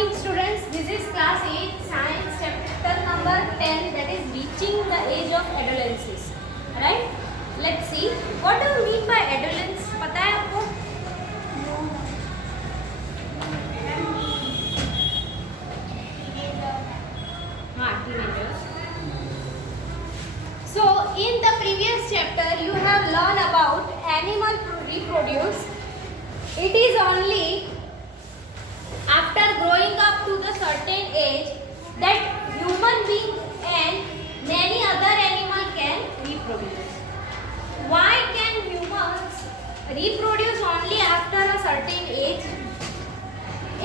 morning students, this is class 8 science chapter number 10, that is reaching the age of adolescence. Right? Let's see what do you mean by adolescence. पता है आपको? हाँ, teenagers. So in the previous chapter you have learned about animal reproduce. It is only after growing up to the certain age that human being and many other animal can reproduce. Why can humans reproduce only after a certain age?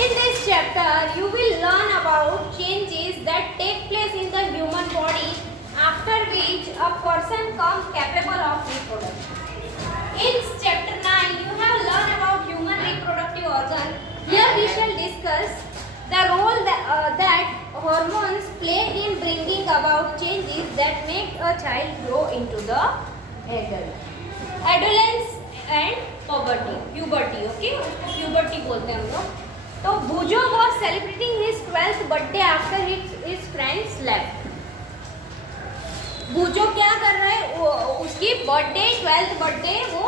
In this chapter you will learn about changes that take place in the human body after which a person becomes capable of reproduction. In chapter 9 you have learned about human reproductive organ. Here we shall discuss the role that hormones play in bringing about changes that make a child grow into the adult. Adolescence and puberty, okay? Puberty बोलते हैं हम लोग. तो Bujo was celebrating his 12th birthday after his friends left. Bujo क्या कर रहा है? उसकी बर्थडे 12th बर्थडे वो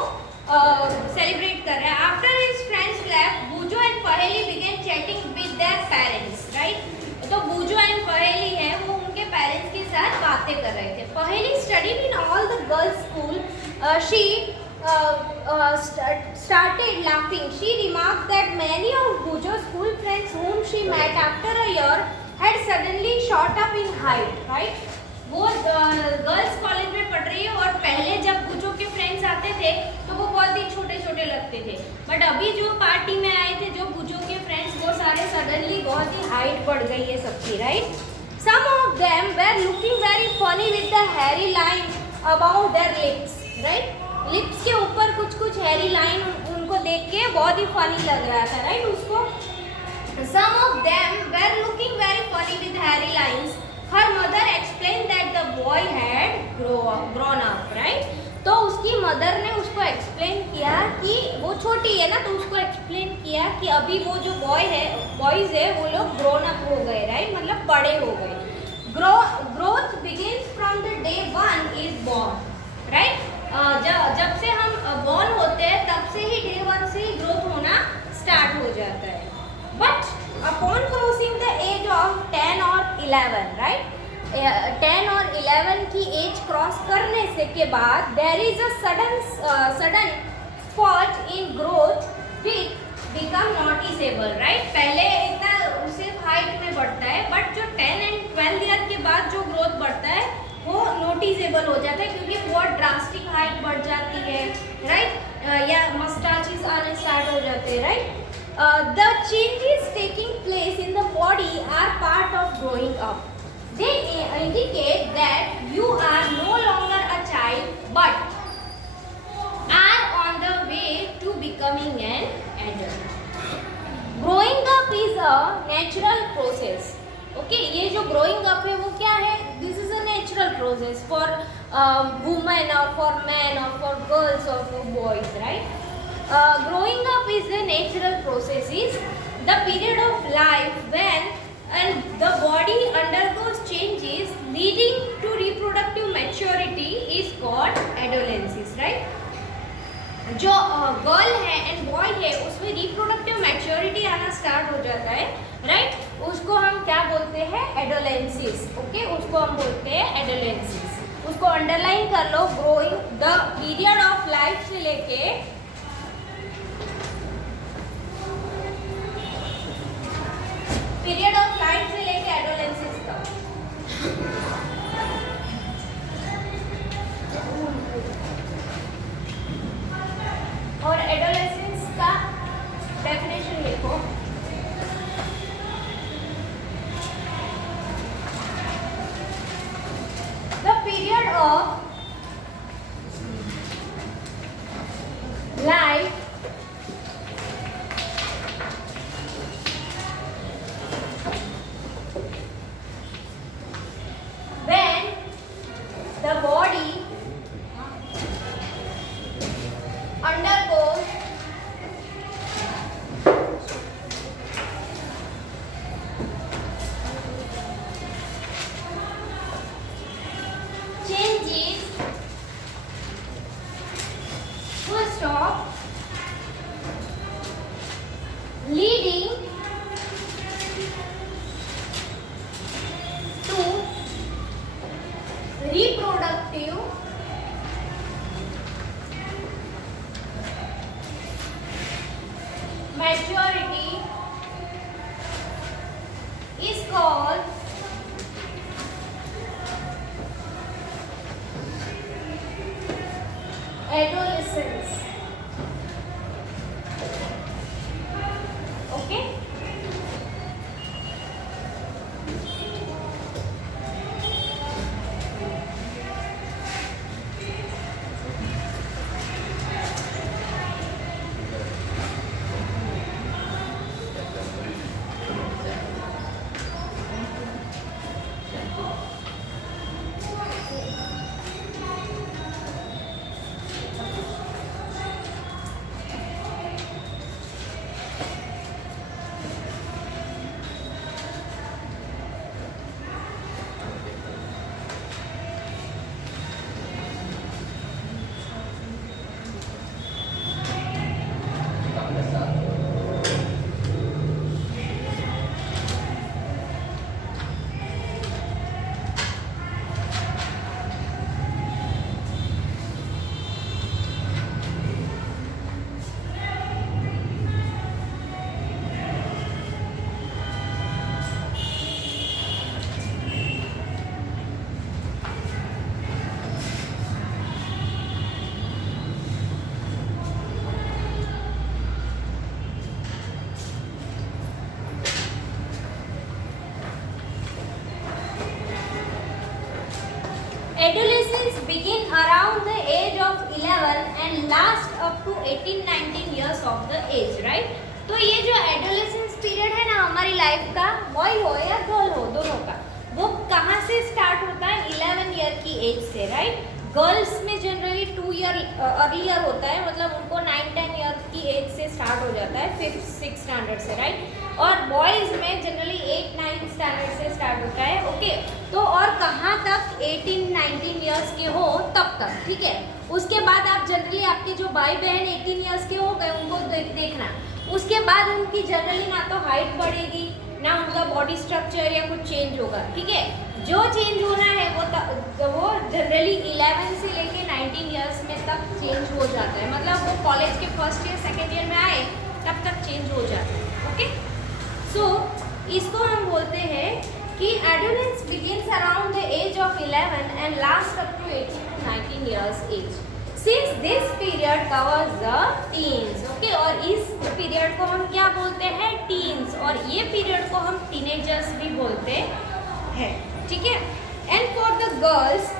सेलिब्रेट कर रहा है. After his friends left Boojo and Paheli began chatting with their parents. Right, तो बूजो एंड पहेली है वो उनके पेरेंट्स के साथ बातें कर रहे थे. पहेली studied in all the girls school. She started laughing. She remarked that many of Bujo's school friends whom she met after a year had suddenly shot up in height. Right, वो girls college में पढ़ रही है और पहले जब बुजो के friends आते थे तो वो बहुत ही छोटे छोटे लगते थे, बट अभी जो पार्टी में आए थे जो बुजो के फ्रेंड्स वो सारे सडनली बहुत ही हाइट बढ़ गई है सबकी. Right, some of them were looking very funny with the hairy line about their lips. Right, lips के ऊपर कुछ कुछ हेयरी लाइन उनको देख के बहुत ही फनी लग रहा था. राइट, उसको some of them were looking very funny with hairy lines. Her mother explained that the boy had grown up. Right, तो उसकी मदर ने उसको एक्सप्लेन किया कि वो छोटी है ना, तो उसको एक्सप्लेन किया कि अभी वो जो बॉयज है वो लोग ग्रोन अप हो गए. राइट, मतलब बड़े हो गए. Growth begins from the day one is born. Right, जब से हम बॉर्न होते हैं तब से ही डे वन से ही ग्रोथ होना स्टार्ट हो जाता है. But upon crossing the age of 10 or 11, right, 10 और 11 की एज क्रॉस करने से के बाद there is a sudden spot in growth which become noticeable. right, पहले इतना सिर्फ हाइट में बढ़ता है, बट जो 10 and 12 ईयर के बाद जो ग्रोथ बढ़ता है वो नोटिसेबल हो जाता है क्योंकि बहुत ड्रास्टिक हाइट बढ़ जाती है. राइट, या मस्टाचेस आने स्टार्ट हो जाते हैं. Right, the changes taking place in the body are part of growing up. They indicate that you are no longer a child but are on the way to becoming an adult. Growing up is a natural process. Okay, ये जो growing up है वो क्या है? This is a natural process for women or for men or for girls or for boys. Right, growing up is the natural process, is the period of life when and the body undergoes changes leading to reproductive maturity is called adolescence. Right, जो girl है and boy है उसमें reproductive maturity आना start हो जाता है. Right, उसको हम क्या बोलते हैं? एडोलेंसिस. ओके, उसको हम बोलते हैं एडोलेंसिस. उसको अंडरलाइन कर लो. Growing the period of life से लेके पीरियड ऑफ लाइफ से लेके एडोलेंसिस तक. और एडोलेसेंस का डेफिनेशन लिखो. The period of life when the body undergoes full stop, leading to reproductive maturity is called adolescence. Okay. Adolescence begin around the age of 11 and last up to 18-19 years of the age, right? तो ये जो adolescence period है ना हमारी life का, boy हो या girl हो दोनों का, वो कहाँ से स्टार्ट होता है? 11 ईयर की एज से, राइट? गर्ल्स में जनरली 2 ईयर अर्लियर होता है, मतलब उनको 9-10 ईयर की एज से स्टार्ट हो जाता है, 5th-6th स्टैंडर्ड से, राइट? और बॉयज़ में जनरली 8-9 स्टैंडर्ड से स्टार्ट होता है, ओके? तो और कहाँ तक 18-19 ईयर्स के हो तब तक, ठीक है? उसके बाद आप जनरली आपके जो भाई बहन 18 ईयर्स के हो गए उनको देखना, उसके बाद उनकी जनरली ना तो हाइट बढ़ेगी ना उनका बॉडी स्ट्रक्चर या कुछ चेंज होगा, ठीक है? जो चेंज होना है वो जनरली 11 से लेके 19 ईयर्स में तक चेंज हो जाता है, मतलब वो कॉलेज के फर्स्ट ईयर सेकेंड ईयर में आए तब तक चेंज हो जाता है, ओके? सो इसको हम बोलते हैं कि adolescence begins around the age of 11 and last up to 18-19 years age. Since this period covers the teens, okay? और इस पीरियड को हम क्या बोलते हैं? टीन्स। और ये पीरियड को हम टीनेजर्स भी बोलते हैं, ठीक है? एंड फॉर द गर्ल्स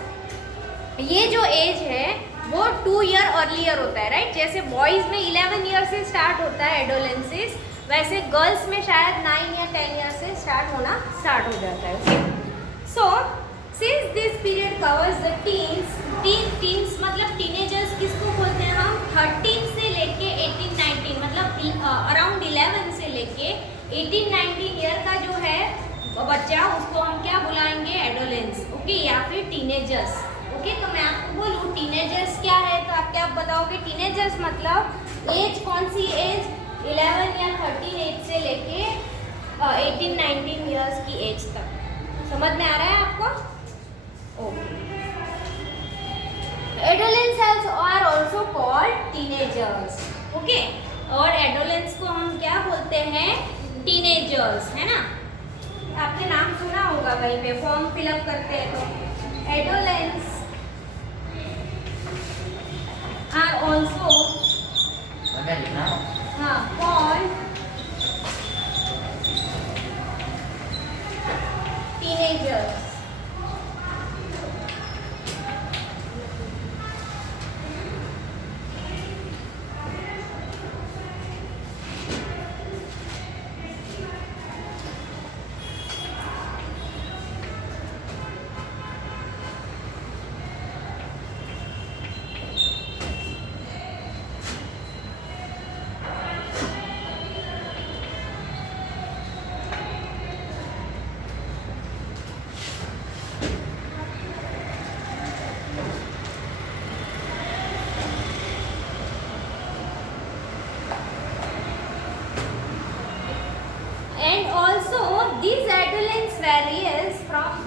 ये जो एज है वो 2 ईयर अर्लियर होता है, राइट? जैसे बॉयज़ में 11 ईयर से स्टार्ट होता है एडोलेंसिस, वैसे गर्ल्स में शायद 9 या 10 ईयर से स्टार्ट होना स्टार्ट हो जाता है, okay? So since this period covers the teens, teens मतलब टीनेजर्स किसको बोलते हैं हम? 13 से लेके 18-19, मतलब अराउंड 11 से लेके 18-19 ईयर का जो है बच्चा, उसको हम क्या बुलाएंगे? Adolescence, okay? या फिर टीनेजर्स, ओके? तो मैं आपको बोलूँ टीनेजर्स क्या है तो आप क्या बताओगे? टीनेजर्स मतलब एज, कौन सी एज? 11 या 13 एज से लेके 18-19 ईयर्स की एज तक। समझ में आ रहा है आपको? Okay. Adolescence are also called teenagers, okay? और एडोलेंस को हम क्या बोलते हैं? टीनेजर्स, है ना? आपने नाम सुना होगा कहीं पे, फॉर्म फिलअप करते हैं तो adolescence are also called teenagers.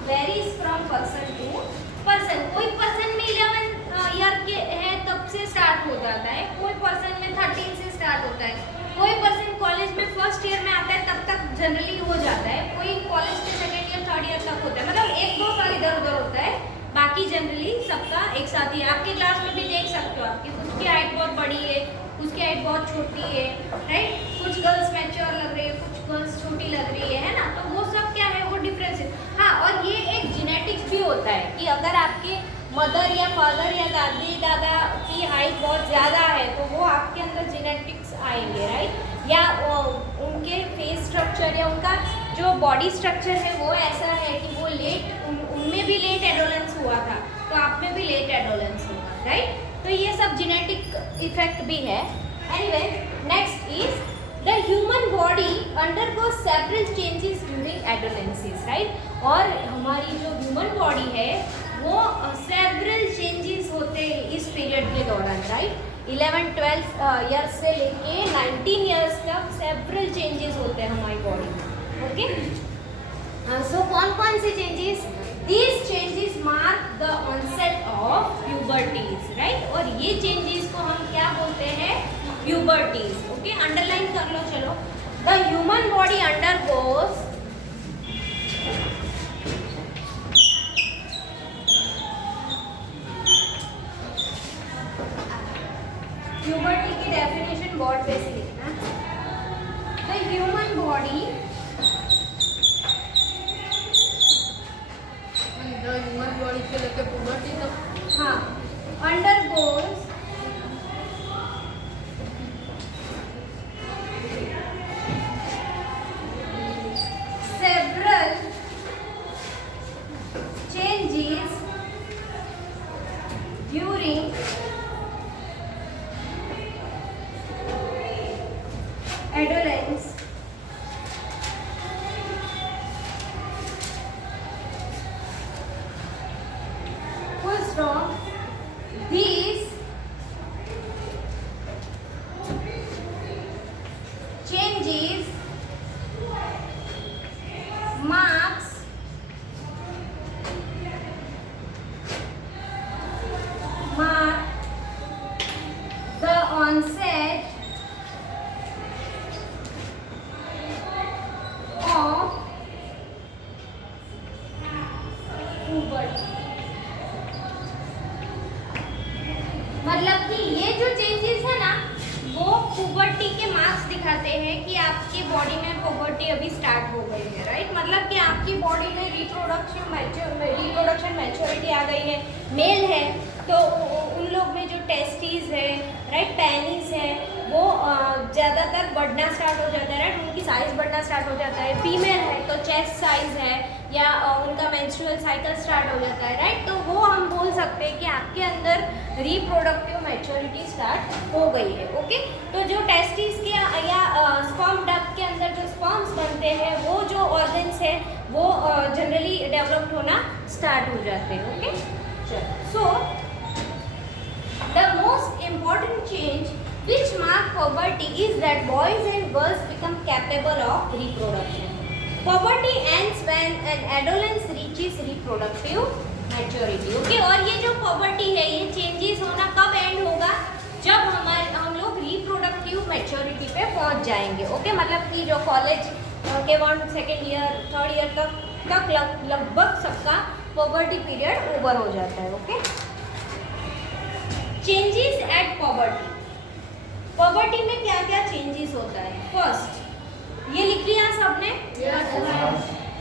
Varies from person to person. कोई पर्सन में 11 ईयर के है तब से स्टार्ट हो जाता है, कोई पर्सन में 13 से स्टार्ट होता है, कोई पर्सन कॉलेज में फर्स्ट ईयर में आता है तब तक जनरली हो जाता है, कोई कॉलेज के सेकेंड ईयर थर्ड ईयर तक होता है, मतलब 1-2 साल इधर उधर होता है, बाकी जनरली सबका एक साथ ही। आपके क्लास में भी देख सकते हो, आपकी कुछ की हाइट बहुत बड़ी है, कुछ की हाइट बहुत छोटी है, राइट, कुछ गर्ल्स मैच्योर लग रही है, कुछ गर्ल्स छोटी लग रही है ना, तो वो सब क्या है, वो डिफरेंस है। हाँ, और ये एक जेनेटिक्स भी होता है कि अगर आपके मदर या फादर या दादी दादा की हाइट बहुत ज़्यादा है तो वो आपके अंदर जेनेटिक्स आएंगे, राइट, या उनके फेस स्ट्रक्चर या उनका जो बॉडी स्ट्रक्चर है वो ऐसा है कि वो उनमें भी लेट एडोलेंस हुआ था तो आप में भी लेट एडोलेंस होगा, राइट, तो ये सब जेनेटिक इफेक्ट भी है। Anyway, next is the human body undergoes several changes during adolescence, right, और हमारी जो ह्यूमन बॉडी है वो सेवरल चेंजेस होते हैं इस पीरियड के दौरान, राइट, 11-12 ईयर्स से लेके 19 ईयर्स तक सेवरल चेंजेस होते हैं हमारी बॉडी में, ओके। सो कौन कौन से changes? These changes mark the onset of puberties, right, और ये चेंजेस को हम क्या बोलते हैं? प्यूबर्टीज, ओके, अंडरलाइन कर लो। चलो, the human body undergoes puberty की डेफिनेशन बोर्ड पे से लिखना। द ह्यूमन बॉडी से लेकर पुबर्टी तक, हाँ, undergoes several changes during adolescence, full stop. These changes marks the onset of puberty। मतलब कि ये जो चेंजेस है ना वो पुबर्टी के मार्क्स दिखाते हैं कि आपकी बॉडी में पुबर्टी अभी स्टार्ट हो गई है, राइट, मतलब कि आपकी बॉडी में रिप्रोडक्शन मैच्योरिटी आ गई है। मेल है तो उन लोग में जो टेस्टीज है, राइट, पेनिस है, वो ज़्यादातर बढ़ना स्टार्ट हो जाता है, राइट, उनकी साइज़ बढ़ना स्टार्ट हो जाता है। फीमेल है तो चेस्ट साइज़ है या उनका मेंस्ट्रुअल साइकिल स्टार्ट हो जाता है, राइट, तो वो हम बोल सकते हैं कि आपके अंदर रिप्रोडक्टिव मैच्योरिटी स्टार्ट हो गई है, ओके। तो जो टेस्टिस के या स्पर्म डक्ट के अंदर जो स्पर्म्स बनते हैं वो जो ऑर्गन्स है वो जनरली डेवलप्ड होना स्टार्ट हो जाते हैं, okay. So the most important change which mark puberty is that boys and girls become capable of reproduction. Puberty ends when an adolescent reaches reproductive maturity. Okay, और ये जो puberty है ये changes होना कब end होगा? जब हम लोग reproductive maturity पे पहुंच जाएंगे, ओके, मतलब कि जो कॉलेज के 1 सेकेंड ईयर 3rd ईयर तक लगभग सबका puberty period ओवर हो जाता है, okay. Changes at puberty, poverty में क्या क्या चेंजेस होता है? फर्स्ट, ये लिख लिया सबने?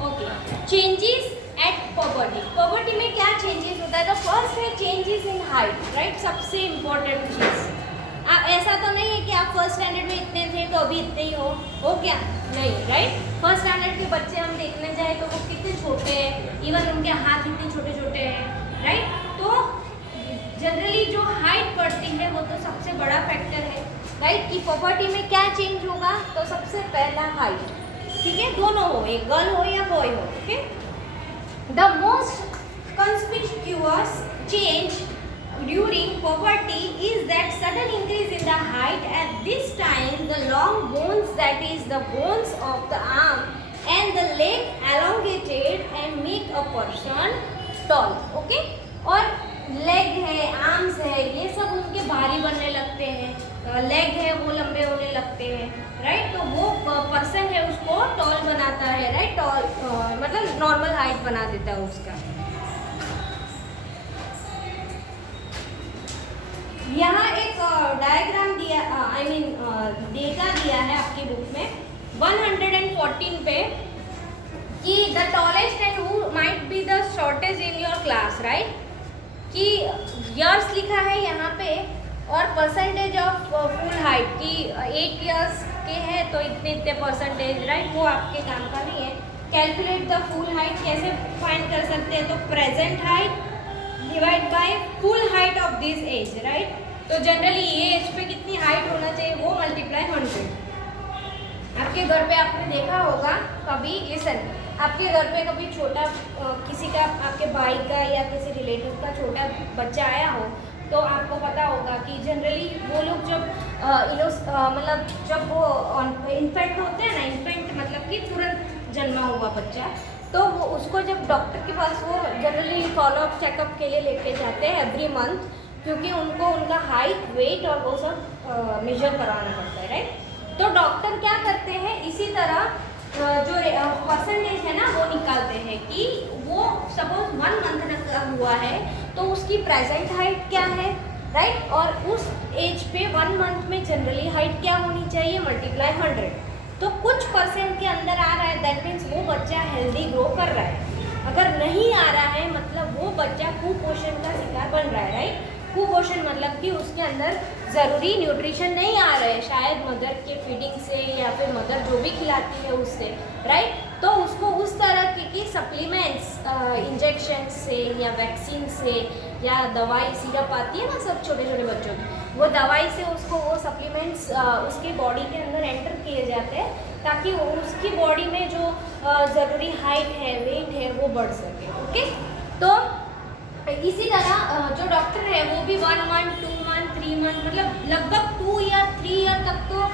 Okay, changes at poverty. Poverty में क्या चेंजेस होता है? तो फर्स्ट है चेंजेस इन हाइट, राइट, सबसे इम्पोर्टेंट चीज़। ऐसा तो नहीं है कि आप फर्स्ट स्टैंडर्ड में इतने थे तो अभी इतने ही हो क्या? नहीं, राइट, फर्स्ट स्टैंडर्ड के बच्चे हम देखने जाए तो वो कितने छोटे हैं, इवन उनके हाथ इतने छोटे छोटे हैं, राइट, तो जनरली जो हाइट बढ़ती है वो तो सबसे बड़ा फैक्टर है, राइट, कि पॉवर्टी में क्या चेंज होगा? तो सबसे पहला हाइट, ठीक है, दोनों हो, एक गर्ल हो या बॉय हो, okay. The most conspicuous change during puberty is that sudden increase in the height. At this time the long bones, that is the bones of the arm and the leg elongated and make a a person tall. Okay. और leg है, arms है, ये सब उनके भारी बनने लगते हैं. लेग है वो लंबे होने लगते हैं. राइट. तो वो पर्सन है उसको टॉल बनाता है. राइट. टॉल मतलब नॉर्मल हाइट बना देता है उसका. यहाँ एक डायग्राम दिया, आई मीन डेटा दिया है आपकी बुक में 114 पे कि the tallest and who might be the shortest in your class. Right. कि ईयर्स लिखा है यहाँ पे और परसेंटेज ऑफ फुल हाइट की 8 इयर्स के हैं तो इतने इतने परसेंटेज. राइट. वो आपके काम का नहीं है. कैलकुलेट द फुल हाइट कैसे फाइंड कर सकते हैं? तो present height divide by full height of this age. Right. तो जनरली ये एज पे कितनी हाइट होना चाहिए वो मल्टीप्लाई 100. आपके घर पे आपने देखा होगा कभी, लिसन, आपके घर पे कभी छोटा किसी का, आपके भाई का या किसी रिलेटिव का छोटा बच्चा आया हो तो आपको पता होगा कि जनरली वो लोग जब मतलब जब वो इन्फेंट होते हैं ना, इन्फेंट मतलब कि तुरंत जन्मा हुआ बच्चा, तो वो उसको जब डॉक्टर के पास वो जनरली फॉलोअप चेकअप के लिए लेके जाते हैं एवरी मंथ, क्योंकि उनको उनका हाइट, वेट और वो सब मेजर करवाना पड़ता है. राइट. तो डॉक्टर क्या करते हैं, इसी तरह जो परसेंटेज है ना वो निकालते हैं कि वो सपोज 1 मंथ का हुआ है तो उसकी प्रेजेंट हाइट क्या है. राइट. और उस एज पे 1 मंथ में जनरली हाइट क्या होनी चाहिए, मल्टीप्लाई 100. तो कुछ परसेंट के अंदर आ रहा है, दैट मीन्स वो बच्चा हेल्दी ग्रो कर रहा है. अगर नहीं आ रहा है मतलब वो बच्चा कुपोषण का शिकार बन रहा है. राइट. कुपोषण मतलब कि उसके अंदर ज़रूरी न्यूट्रिशन नहीं आ रहा है, शायद मदर के फीडिंग से या फिर मदर जो भी खिलाती है उससे. राइट. तो उसको उस तरह की सप्लीमेंट्स, इंजेक्शन से या वैक्सीन से या दवाई, सिरप आती है ना सब छोटे छोटे बच्चों की, वो दवाई से उसको वो सप्लीमेंट्स उसके बॉडी के अंदर एंटर किए जाते हैं ताकि उसकी बॉडी में जो ज़रूरी हाइट है, वेट है वो बढ़ सके. ओके. तो इसी तरह जो डॉक्टर है वो भी 1 मंथ, 2 मंथ, 3 मंथ मतलब लगभग 2 ईयर 3 ईयर तक तो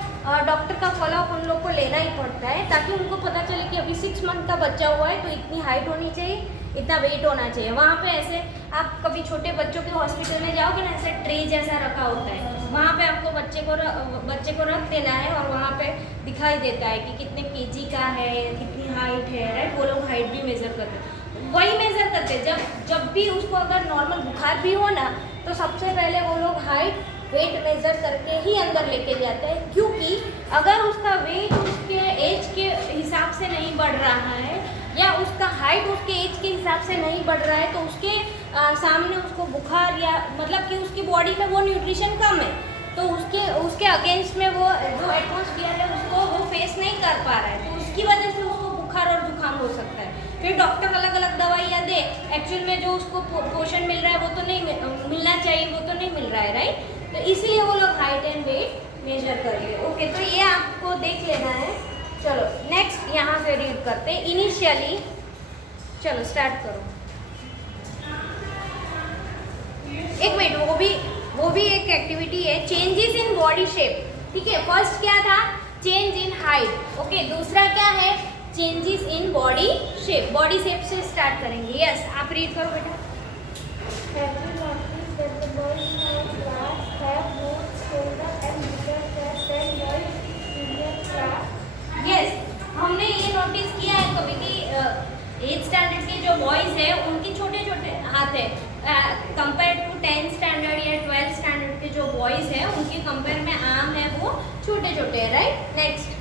डॉक्टर का फॉलोअप उन लोग को लेना ही पड़ता है ताकि उनको पता चले कि अभी 6 मंथ का बच्चा हुआ है तो इतनी हाइट होनी चाहिए, इतना वेट होना चाहिए. वहाँ पे ऐसे आप कभी छोटे बच्चों के हॉस्पिटल में जाओगे ना, ऐसे ट्रे जैसा रखा होता है, वहाँ पे आपको बच्चे को रख देना है और वहाँ पे दिखाई देता है कि कितने केजी का है, कितनी हाइट है. राइट. वो लोग हाइट भी मेज़र करते हैं. वही मेज़र करते जब भी उसको अगर नॉर्मल बुखार भी हो ना तो सबसे पहले वो लोग हाइट, वेट मेज़र करके ही अंदर लेके जाते हैं, क्योंकि अगर उसका वेट उसके एज के हिसाब से नहीं बढ़ रहा है या उसका हाइट उसके एज के हिसाब से नहीं बढ़ रहा है तो उसके सामने उसको बुखार या मतलब कि उसकी बॉडी में वो न्यूट्रिशन कम है तो उसके अगेंस्ट में वो जो एटमॉस्फेयर है उसको वो फेस नहीं कर पा रहा है, तो उसकी वजह से उसको बुखार और जुकाम हो सकता है. फिर डॉक्टर अलग अलग दवाइयाँ दे, एक्चुअल में जो उसको पोषण मिल रहा है वो तो नहीं मिलना चाहिए, वो तो नहीं मिल रहा है. राइट. तो इसलिए वो लोग हाइट एंड वेट मेजर करेंगे. ओके. तो ये आपको देख लेना है. चलो नेक्स्ट यहाँ से रीड करते हैं. इनिशियली चलो स्टार्ट करो. एक मिनट, वो भी एक एक्टिविटी है. Changes in body shape. ठीक है. फर्स्ट क्या था, चेंज इन हाइट. ओके. दूसरा क्या है, changes in body shape. Body shape से स्टार्ट करेंगे. यस. आप रीड करो बेटा. यस. हमने ये नोटिस किया है कभी कि 8th स्टैंडर्ड के जो बॉयज़ है उनके छोटे छोटे हाथ है कंपेयर टू 10th स्टैंडर्ड या 12th स्टैंडर्ड के जो बॉयज़ है उनके कंपेयर में आर्म है वो छोटे छोटे है. राइट. नेक्स्ट.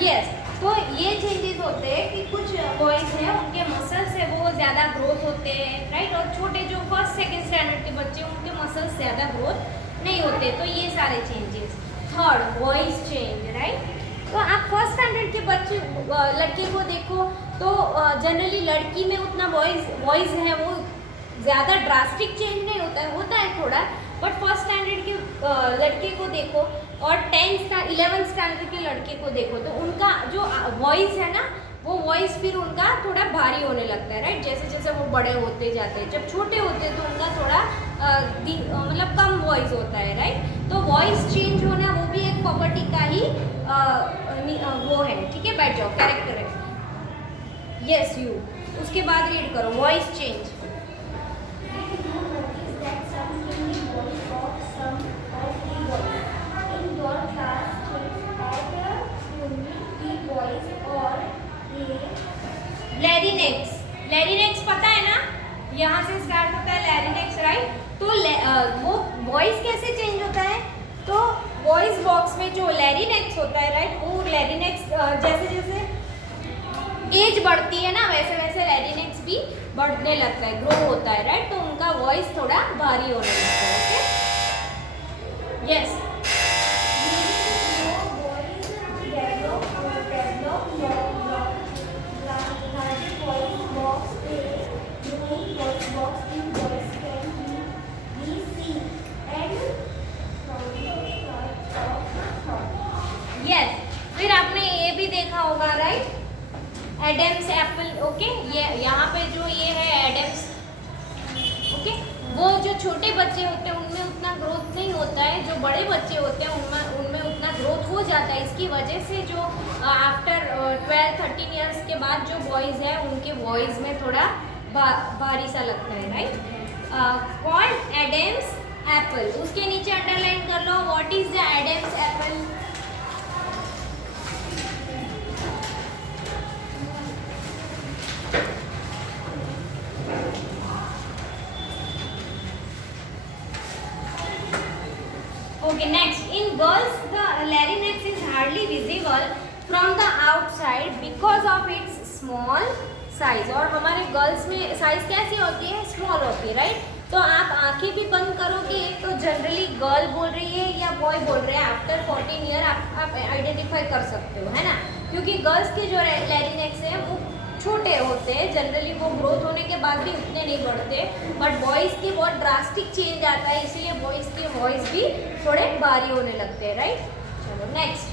यस. तो ये चेंजेस होते हैं कि कुछ बॉयज़ हैं उनके मसल्स है वो ज़्यादा ग्रोथ होते हैं. राइट. और छोटे जो 1st 2nd स्टैंडर्ड के बच्चे उनके मसल्स ज़्यादा ग्रोथ नहीं होते. तो ये सारे changes. Third, voice change. Right. तो आप 1st स्टैंडर्ड के बच्चे लड़के को देखो तो जनरली लड़की में उतना वॉइस है वो ज़्यादा ड्रास्टिक चेंज नहीं होता है थोड़ा, बट फर्स्ट स्टैंडर्ड के लड़के को देखो और 11th स्टैंडर्ड के लड़के को देखो तो उनका जो वॉइस है ना, वो वॉइस फिर उनका थोड़ा भारी होने लगता है, राइट। जैसे जैसे वो बड़े होते जाते हैं, जब छोटे होते हैं तो उनका थोड़ा मतलब कम वॉइस होता है, राइट। तो वॉइस चेंज होना वो भी एक प्रॉपर्टी का ही वो है, ठीक है। बैठ जाओ, कैरेक्टर है। यस यू, उसके बाद रीड करो वॉइस चेंज। लैरिनेक्स, लैरिनेक्स पता है ना, यहाँ से स्टार्ट होता है लैरिनेक्स, राइट। तो वो वॉइस कैसे चेंज होता है, तो वॉइस बॉक्स में जो लैरिनेक्स होता है, राइट, वो लैरिनेक्स जैसे जैसे एज बढ़ती है ना, वैसे वैसे लैरिनेक्स भी बढ़ने लगता है, ग्रो होता है, राइट। तो उनका वॉइस थोड़ा भारी होने लगता है, ओके। Yes, yes. फिर आपने ये भी देखा होगा, राइट, एडम्स एप्पल, ओके। ये यहाँ पे जो ये है एडम्स, ओके। वो जो छोटे बच्चे होते हैं उनमें उतना ग्रोथ नहीं होता है, जो बड़े बच्चे होते हैं उनमें उतना ग्रोथ हो जाता है। इसकी वजह से जो आफ्टर 12-13 ईयर्स के बाद जो बॉयज़ है उनके वॉइस में थोड़ा भारी सा लगता है, राइट। कॉल्ड एडम्स एप्पल, उसके नीचे अंडरलाइन कर लो, what is the Adam's apple. Okay, next, in girls the larynx is hardly visible from the outside because of its small size। और हमारे गर्ल्स में साइज कैसी होती है, स्मॉल होती है, राइट। तो आप आंखें भी बंद करोगे तो जनरली गर्ल बोल रही है या बॉय बोल रहे हैं, आफ्टर 14 ईयर आप आइडेंटिफाई कर सकते हो, है ना। क्योंकि गर्ल्स के जो लैरिनेक्स है वो छोटे होते हैं, जनरली वो ग्रोथ होने के बाद भी उतने नहीं बढ़ते, बट बॉयज़ की बहुत ड्रास्टिक चेंज आता है, इसलिए बॉयज़ की वॉइस भी थोड़े भारी होने लगते हैं, राइट। चलो next,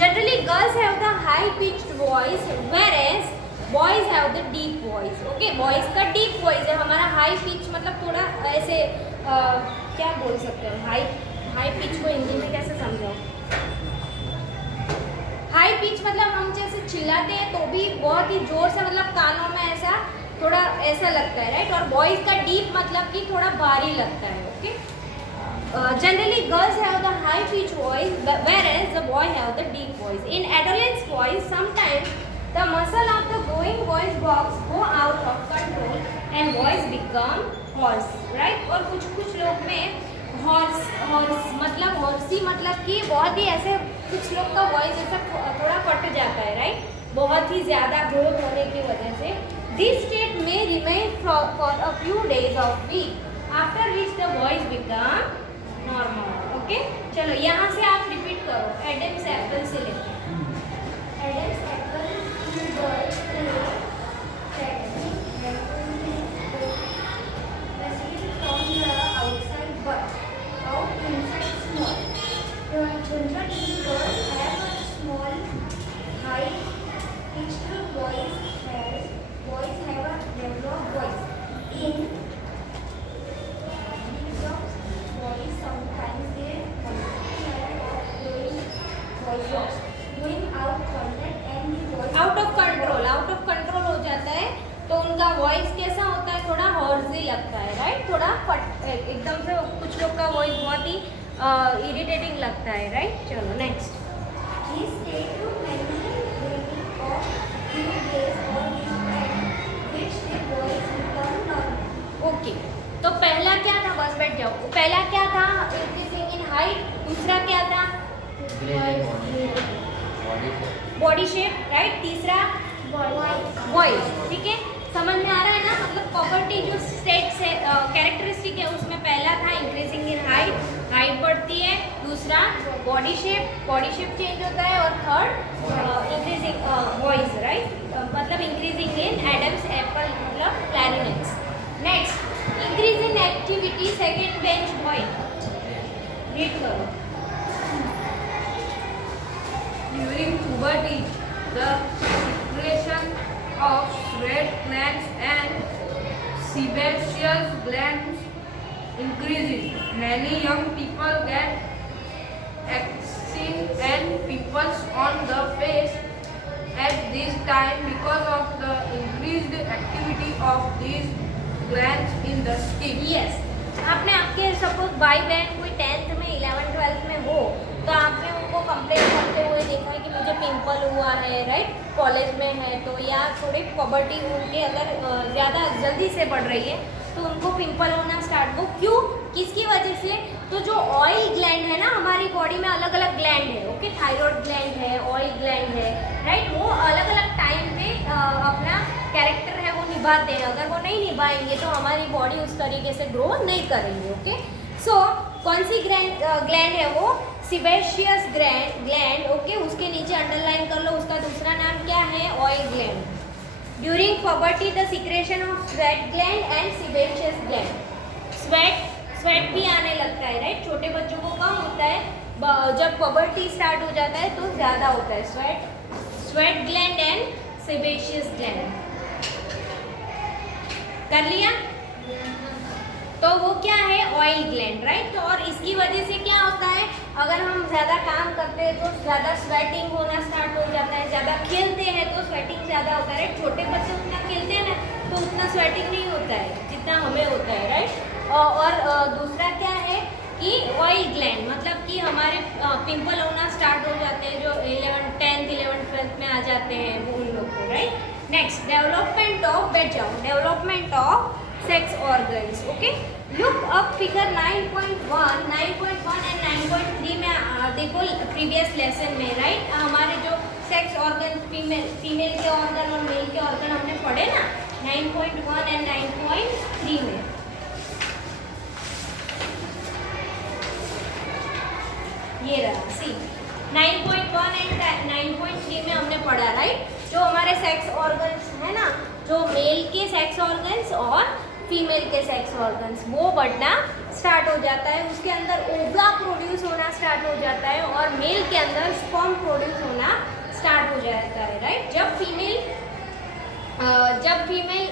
generally girls have the high pitched voice where as boys have the deep voice, okay. Boys का डीप वॉइस है, हमारा हाई पिच मतलब थोड़ा ऐसे क्या बोल सकते हो, हाई पिच को हिंदी में कैसे समझाओ। हाई पिच मतलब हम जैसे चिल्लाते हैं तो भी बहुत ही जोर से, मतलब कानों में ऐसा थोड़ा ऐसा लगता है, राइट। और बॉयज़ का डीप मतलब कि थोड़ा भारी लगता है, okay. Generally girls have the high pitch voice where as the boy have the deep voice. In adolescence voice sometimes the muscle of the going voice box go out of control and voice become hoarse, right. और कुछ लोग में horse मतलब horsey मतलब कि बहुत ही ऐसे, कुछ लोग का वॉइस ऐसा थोड़ा फट जाता है, राइट, बहुत ही ज़्यादा ग्रोथ होने की वजह से। दिस स्टेट में remain for a few days of week after which the voice become normal, okay. चलो यहाँ से आप रिपीट करो, एडम्स एप्पल से लेकर Adam's apple out of control हो जाता है, तो उनका वॉइस कैसा होता है, थोड़ा हॉर्सी लगता है, राइट, थोड़ा फट एकदम से। कुछ लोग का वॉइस बहुत ही इरिटेटिंग लगता है, राइट। चलो नेक्स्ट, ओके। तो पहला क्या था, बस बैठ जाओ। पहला क्या था, इंक्रीजिंग इन हाइट। दूसरा क्या था, बॉडी शेप, राइट। तीसरा वॉइस, ठीक है, समझ में आ रहा है ना। मतलब प्रॉपर्टी जो स्टेट्स है, कैरेक्टरिस्टिक है, उसमें पहला था इंक्रीजिंग इन हाइट बढ़ती है। दूसरा बॉडी शेप चेंज होता है। और थर्ड इंक्रीजिंग वॉइस, राइट, मतलब इंक्रीजिंग इन एडम्स एप्पल मतलब larynx. Next, increase in activity please second bench boy read करो. During puberty, the secretion of sweat glands and sebaceous glands increases. Many young people get acne and pimples on the face at this time because of the increased activity of these glands in the skin. Yes, आपने आपके suppose भाई बहन कोई 10th में 11th 12th में हो तो आपने उनको कंप्लेन करते हुए देखा है कि मुझे पिंपल हुआ है, राइट, कॉलेज में है तो, या थोड़ी पॉवर्टी उनके अगर ज़्यादा जल्दी से बढ़ रही है तो उनको पिंपल होना स्टार्ट. वो क्यों, किसकी वजह से? तो जो ऑयल ग्लैंड है ना हमारी बॉडी में, अलग अलग ग्लैंड है, ओके, थायराइड ग्लैंड है, ऑयल ग्लैंड है, राइट, वो अलग अलग टाइम पे अपना कैरेक्टर है वो निभाते हैं. अगर वो नहीं निभाएंगे तो हमारी बॉडी उस तरीके से ग्रो नहीं करेंगे. ओके, सो कौन सी ग्लैंड है वो? Sebaceous gland. ओके, उसके नीचे अंडरलाइन कर लो, उसका दूसरा नाम क्या है? Oil gland. During poverty the secretion of sweat gland and sebaceous gland. Sweat भी आने लगता है, राइट, छोटे बच्चों को कम होता है, जब पॉवर्टी स्टार्ट हो जाता है तो ज़्यादा होता है sweat gland and sebaceous gland. कर लिया? तो वो क्या है? Oil gland, right. तो और इसकी वजह से क्या होता है, अगर हम ज़्यादा काम करते हैं तो ज़्यादा स्वेटिंग होना स्टार्ट हो जाता है, ज़्यादा खेलते हैं तो स्वेटिंग ज़्यादा होता है, राइट. छोटे बच्चे उतना खेलते हैं ना तो उतना स्वेटिंग नहीं होता है जितना हमें होता है, राइट. और दूसरा क्या है कि ऑयल ग्लैंड, मतलब कि हमारे पिंपल होना स्टार्ट हो जाते हैं जो 11th 10th 11th 12th में आ जाते हैं वो उन लोग को, राइट. नेक्स्ट, डेवलपमेंट ऑफ, बैठ जाओ, development of sex organs. Okay, look up figure 9.1 and 9.3 में देखो प्रीवियस लेसन में, राइट, हमारे जो सेक्स ऑर्गन, फीमेल के ऑर्गन और मेल के ऑर्गन हमने पढ़े ना 9.1 एंड 9.3 में. ये रहा, सी 9.1 एंड 9.3 में हमने पढ़ा, राइट. जो हमारे सेक्स ऑर्गन्स है ना, जो मेल के सेक्स ऑर्गन्स और फीमेल के सेक्स ऑर्गन्स, वो बढ़ना स्टार्ट हो जाता है. उसके अंदर ओवा प्रोड्यूस होना स्टार्ट हो जाता है और मेल के अंदर स्पर्म प्रोड्यूस होना स्टार्ट हो जाता है, राइट. जब फीमेल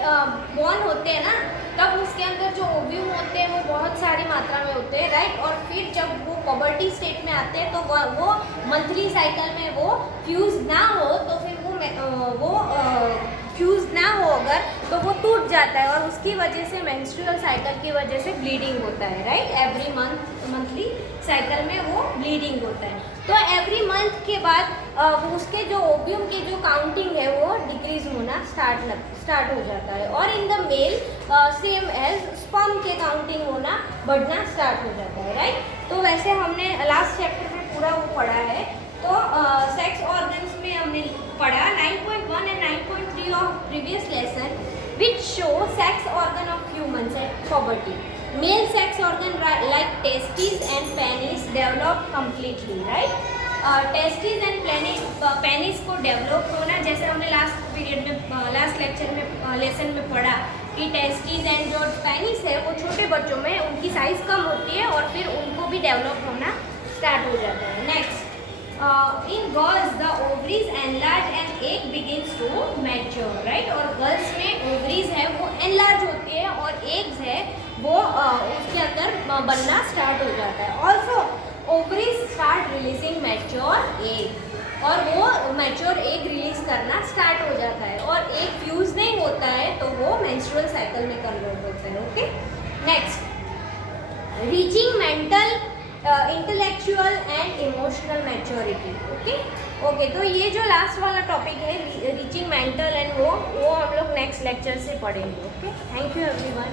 बॉर्न होते हैं ना तब उसके अंदर जो ओव्यूम होते हैं वो बहुत सारी मात्रा में होते हैं, राइट. और फिर जब वो पॉवर्टी स्टेट में आते हैं तो वो मंथली साइकिल में वो फ्यूज ना हो तो फिर वो फ्यूज ना हो अगर तो वो टूट जाता है और उसकी वजह से मेंस्ट्रुअल साइकिल की वजह से ब्लीडिंग होता है, राइट. एवरी मंथली साइकिल में वो ब्लीडिंग होता है. तो एवरी मंथ के बाद उसके जो ओव्यूम की जो काउंटिंग है वो डिक्रीज होना स्टार्ट हो जाता है. और in the male same age sperm के काउंटिंग होना बढ़ना स्टार्ट हो जाता है, राइट. तो वैसे हमने लास्ट चैप्टर में पूरा वो पढ़ा है. तो सेक्स ऑर्गन्स में हमने पढ़ा 9.1 and 9.3 of previous lesson which show sex organ of humans at puberty. Male sex organ like testes and penis develop completely, right? Testes and penis को develop होना, जैसे हमने लास्ट पीरियड में लास्ट लेक्चर में lesson में पढ़ा कि testis and जो पेनिस है वो छोटे बच्चों में उनकी साइज कम होती है और फिर उनको भी डेवलप होना स्टार्ट हो जाता है. Next, in girls the ovaries enlarge and egg begins to mature, right. और गर्ल्स में ओवरीज है वो enlarge होती है और एग्स है वो उसके अंदर बनना स्टार्ट हो जाता है. Also ovaries start releasing mature egg और वो मैच्योर एग रिलीज करना स्टार्ट हो जाता है और एग फ्यूज नहीं होता है तो वो मेंस्ट्रुअल साइकिल में कन्वर्ट होता है. Okay, next, reaching mental intellectual and emotional maturity. Okay, तो ये जो लास्ट वाला टॉपिक है रीचिंग मेंटल एंड वो हम लोग नेक्स्ट लेक्चर से पढ़ेंगे. Okay, thank you everyone.